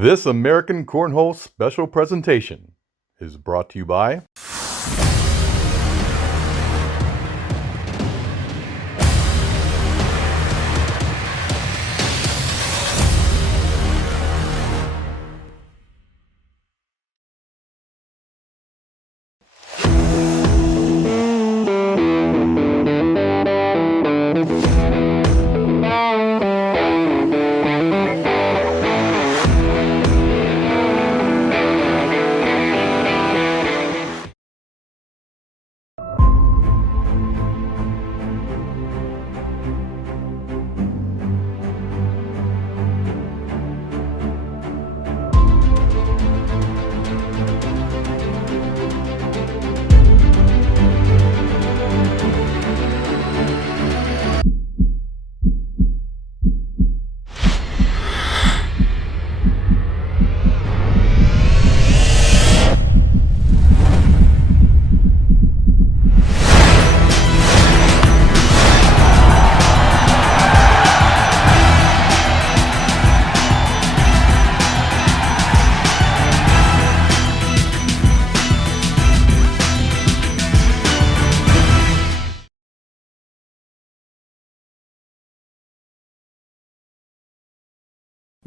This American Cornhole special presentation is brought to you by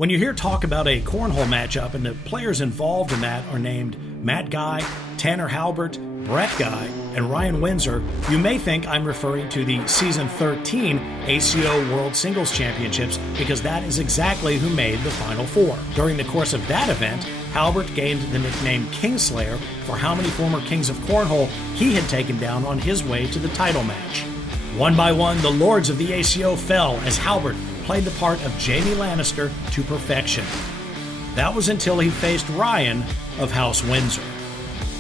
When you hear talk about a cornhole matchup and the players involved in that are named Matt Guy, Tanner Halbert, Bret Guy, and Ryan Windsor, you may think I'm referring to the Season 13 ACO World Singles Championships because that is exactly who made the Final Four. During the course of that event, Halbert gained the nickname Kingslayer for how many former kings of cornhole he had taken down on his way to the title match. One by one, the lords of the ACO fell as Halbert played the part of Jaime Lannister to perfection. That was until he faced Ryan of House Windsor.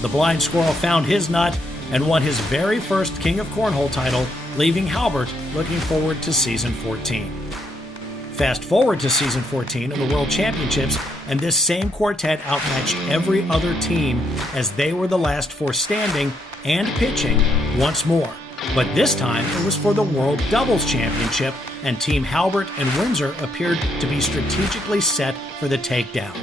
The Blind Squirrel found his nut and won his very first King of Cornhole title, leaving Halbert looking forward to Season 14. Fast forward to Season 14 of the World Championships, and this same quartet outmatched every other team as they were the last four standing and pitching once more. But this time it was for the World Doubles Championship, and Team Halbert and Windsor appeared to be strategically set for the takedown.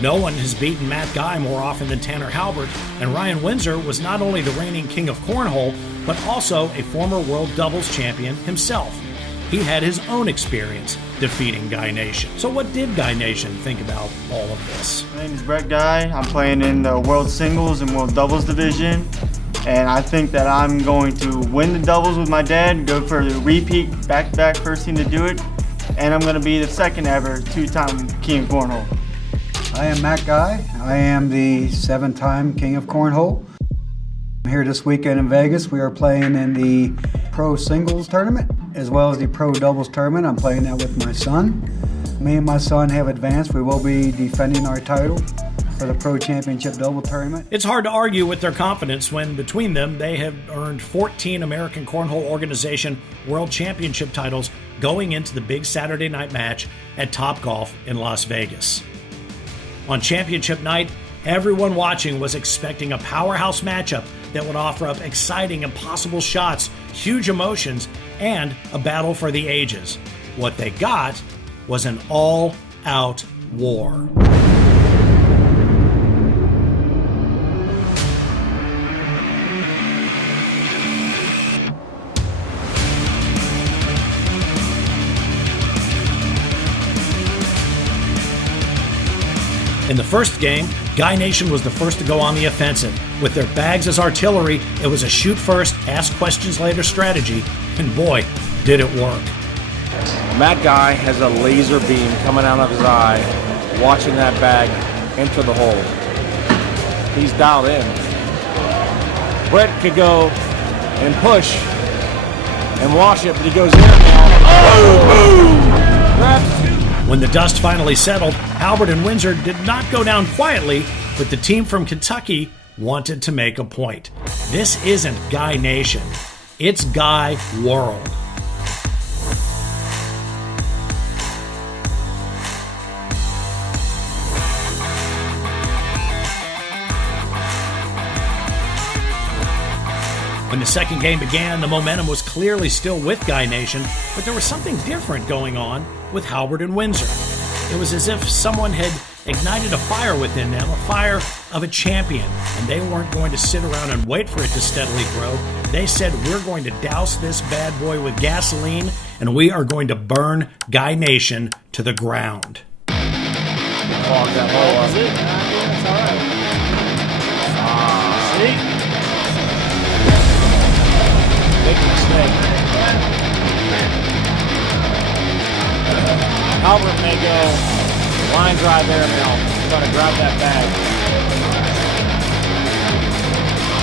No one has beaten Matt Guy more often than Tanner Halbert, and Ryan Windsor was not only the reigning king of cornhole, but also a former World Doubles champion himself. He had his own experience defeating Guy Nation. So what did Guy Nation think about all of this? My name is Bret Guy. I'm playing in the World Singles and World Doubles division. And I think that I'm going to win the doubles with my dad, go for the repeat, back-to-back first team to do it, and I'm going to be the second ever two-time King of Cornhole. I am Matt Guy. I am the 7-time King of Cornhole. I'm here this weekend in Vegas. We are playing in the Pro Singles Tournament as well as the Pro Doubles Tournament. I'm playing that with my son. Me and my son have advanced. We will be defending our title for the Pro Championship Double Tournament. It's hard to argue with their confidence when between them they have earned 14 American Cornhole Organization World Championship titles going into the big Saturday night match at TopGolf in Las Vegas. On championship night, everyone watching was expecting a powerhouse matchup that would offer up exciting, impossible shots, huge emotions, and a battle for the ages. What they got was an all-out war. In the first game, Guy Nation was the first to go on the offensive. With their bags as artillery, it was a shoot first, ask questions later strategy, and boy, did it work. Matt Guy has a laser beam coming out of his eye, watching that bag enter the hole. He's dialed in. Bret could go and push and wash it, but he goes in now. Oh, boom! Grabs two. When the dust finally settled, Halbert and Windsor did not go down quietly, but the team from Kentucky wanted to make a point. This isn't Guy Nation, it's Guy World. When the second game began, the momentum was clearly still with Guy Nation, but there was something different going on with Halbert and Windsor. It was as if someone had ignited a fire within them, a fire of a champion. And they weren't going to sit around and wait for it to steadily grow. They said, we're going to douse this bad boy with gasoline, and we are going to burn Guy Nation to the ground. Clog that hole up. That's all right. See? Big mistake. Halbert may go line drive airmail. He's going to grab that bag.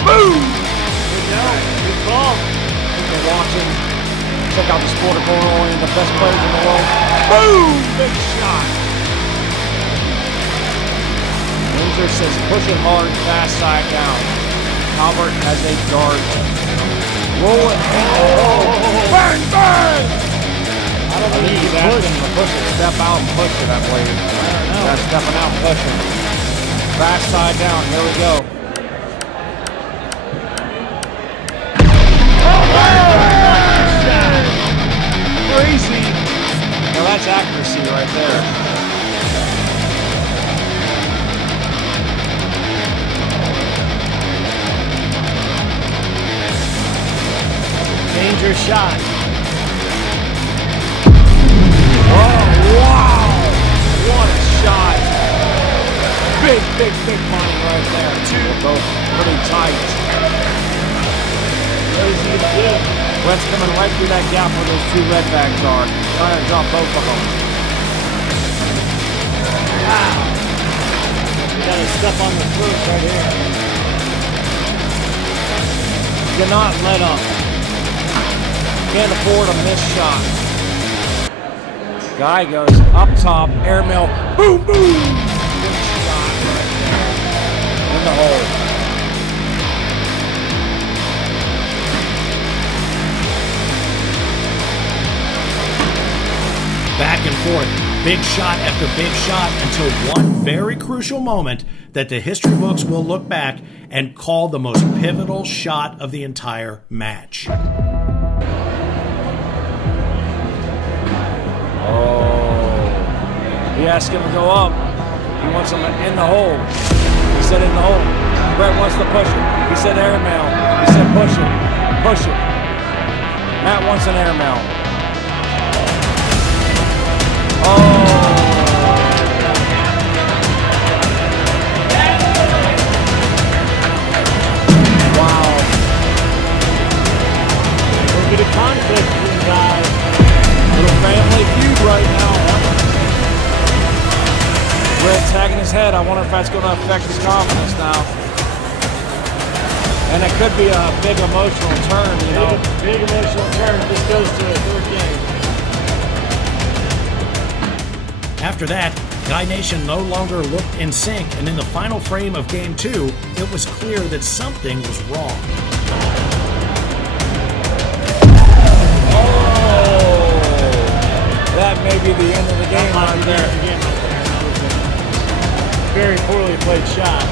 Boom! Good job. Good call. If you're watching, check out the sport of cornhole and the best players in the world. Boom! Big shot. Windsor says push it hard, fast side down. Halbert has a dart. Roll it. Oh! Bang! Bang! I don't think he's asking him to push it. Step out and push it, I believe. Yeah, stepping out and pushing. Fast side down. Here we go. Crazy. Now that's accuracy right there. Dangerous shot. Oh, wow! What a shot. Big money right there. They're both pretty tight. Crazy to do. Brett's coming right through that gap where those two red bags are. Trying to drop both of them. Wow. You got to step on the foot right here. Do not let up. Can't afford a missed shot. Guy goes up top, airmail, boom, boom! Good shot right there. In the hole. Back and forth, big shot after big shot, until one very crucial moment that the history books will look back and call the most pivotal shot of the entire match. He asked him to go up. He wants him in the hole. He said in the hole. Bret wants to push it. He said airmail. He said push it. Push it. Matt wants an airmail. Oh. Wow. Look at the conflict between guys. Little family feud right now. Bret tagging his head. I wonder if that's going to affect his confidence now. And it could be a big emotional turn, you know. Big emotional turn. This goes to a third game. After that, Guy Nation no longer looked in sync, and in the final frame of Game 2, it was clear that something was wrong. Oh! That may be the end of the game right there. Very poorly played shot.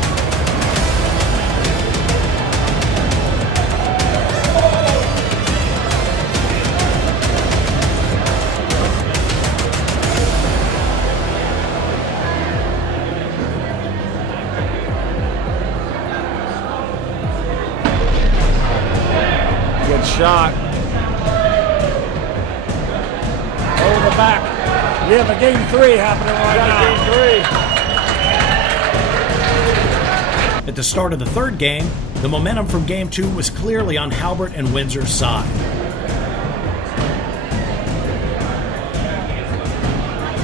Good shot. Over the back. We have a Game 3 happening right now. Game 3. At the start of the third game, the momentum from Game 2 was clearly on Halbert and Windsor's side.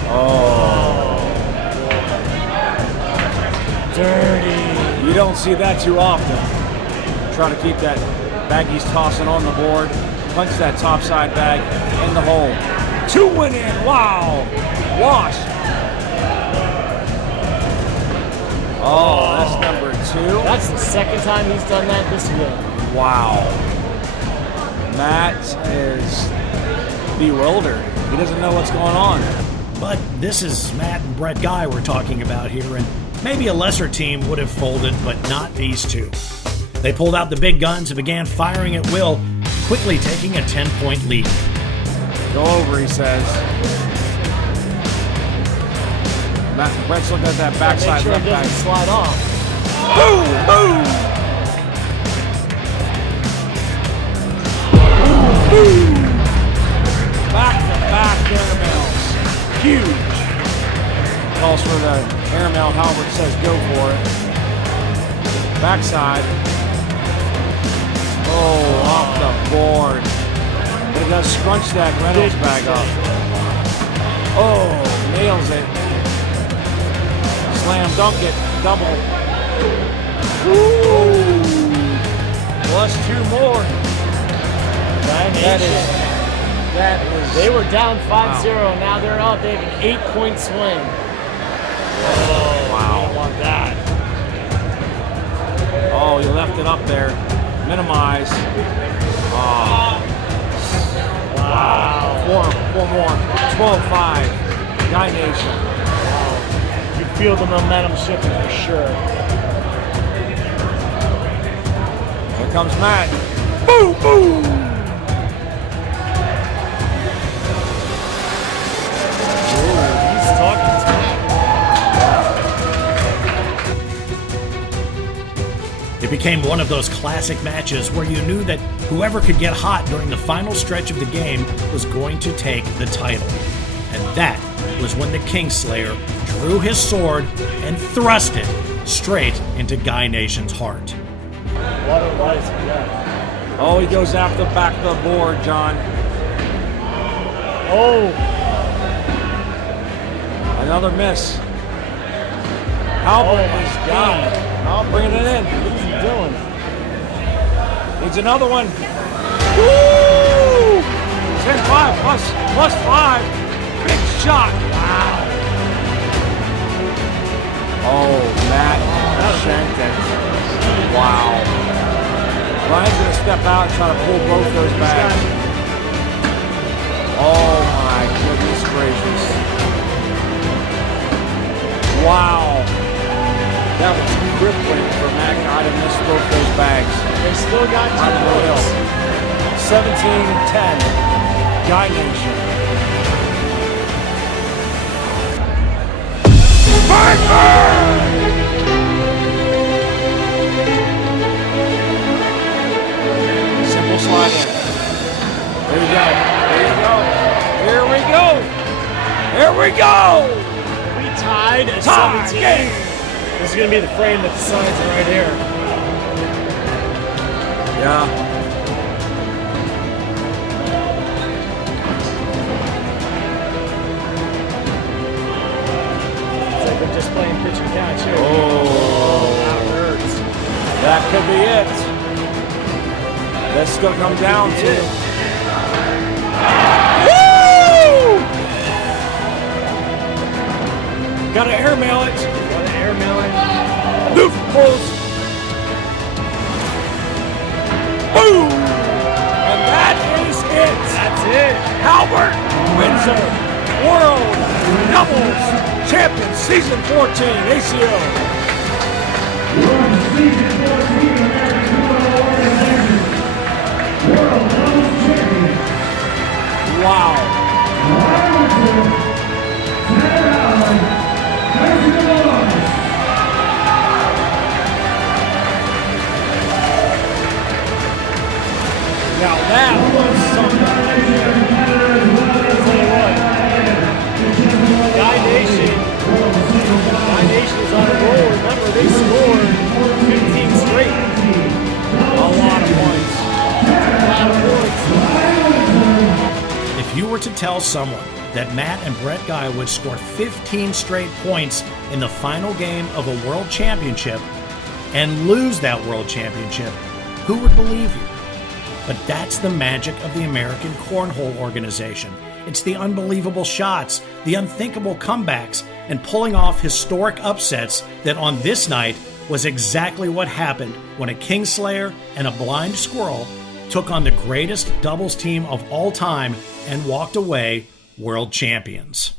Oh. Dirty. You don't see that too often. Try to keep that bag he's tossing on the board. Punch that top side bag in the hole. 2 went in. Wow. Wash. Oh, that's number 2. That's the second time he's done that this year. Wow. Matt is bewildered. He doesn't know what's going on. But this is Matt and Bret Guy we're talking about here, and maybe a lesser team would have folded, but not these two. They pulled out the big guns and began firing at will, quickly taking a 10-point lead. Go over, he says. Brett's looking at that backside Make sure it left doesn't back. slide off. Boom! Boom! Boom! Back-to-back airmails. Huge. Calls for the airmail. Halbert says go for it. Backside. Oh, off the board. But he does scrunch that Reynolds bag up. Oh, nails it. Slam dunk it. Double. Woo! Plus 2 more. That is. They were down 5-0. Now they're up. They have an 8-point swing. Oh, Wow. I don't want that. Oh, he left it up there. Minimize. Oh. Wow. Four more. 12-5. Guy Nation. You feel the momentum shifting for sure. Here comes Matt. Boom, boom. He's talking smack. It became one of those classic matches where you knew that whoever could get hot during the final stretch of the game was going to take the title. And that was when the Kingslayer drew his sword and thrust it straight into Guy Nation's heart. What a rise he got. Oh, he goes after the back of the board, John. Oh, Another miss. Halbert my is God. done. Bringing it in. what's he doing? Needs another one. Woo! 10-5 plus 5. Big shot. Wow. Oh, Matt shanked it. Wow. Ryan's going to step out and try to pull both those back. Oh, my goodness gracious. Wow. That was crippling for Matt Guy to miss both those bags. They still got 2 Unreal. points. 17-10. Guy Nation. Simple slide in. There you go. There you go. Here we go. Here we go. We tied at Tie 17. game. This is going to be the frame that decides it right here. Yeah. It's like we're just playing pitch and catch here. Oh. That hurts. That could be it. That's going to come down to. Woo! Got to airmail it. Got to airmail it. Noof pulls. Boom! And that is it. That's it. Halbert Windsor, World Doubles Champion, Season 14, ACO. Wow. Now that was something right there. I'll tell you what. Guy Nation is on a roll. Remember, they scored 15 straight. A lot of points. A lot of points. If you were to tell someone that Matt and Bret Guy would score 15 straight points in the final game of a world championship and lose that world championship, who would believe you? But that's the magic of the American Cornhole organization. It's the unbelievable shots, the unthinkable comebacks, and pulling off historic upsets that on this night was exactly what happened when a Kingslayer and a Blind Squirrel took on the greatest doubles team of all time and walked away world champions.